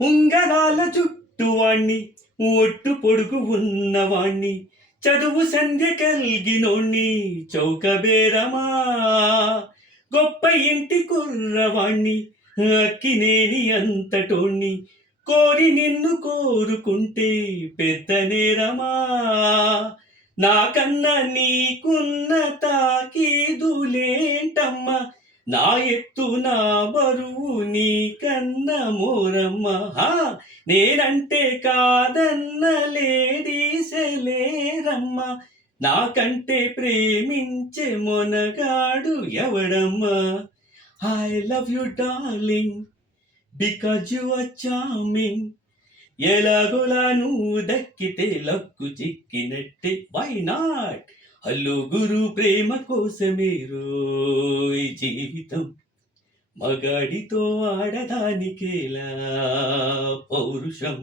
ఉంగరాల చుట్టువాణ్ణి ఒట్టు పొడుగు ఉన్నవాణ్ణి చదువు సంధ్య కల్గినోణ్ణి చౌకబేరమా గొప్ప ఇంటి కుర్రవాణ్ణి అక్కినేని అంతటోణ్ణి కోరి నిన్ను కోరుకుంటే పెద్ద నేరమా నాకన్నా నీకున్న తాకీదులేంటమ్మా నా ఎత్తు నా బరువు నీకన్న మోరమ్మ నేనంటే కాదన్న లేడీసలేరమ్మ నాకంటే ప్రేమించే మొనగాడు ఎవడమ్మా I love you darling because you are charming ఎలాగోలా నువ్వు దక్కితే లక్కు చిక్కినట్టే వై నాట్ హలో గురు ప్రేమ కోసమే రోయ్ జీవితం మగాడితో ఆడదానికేలా పౌరుషం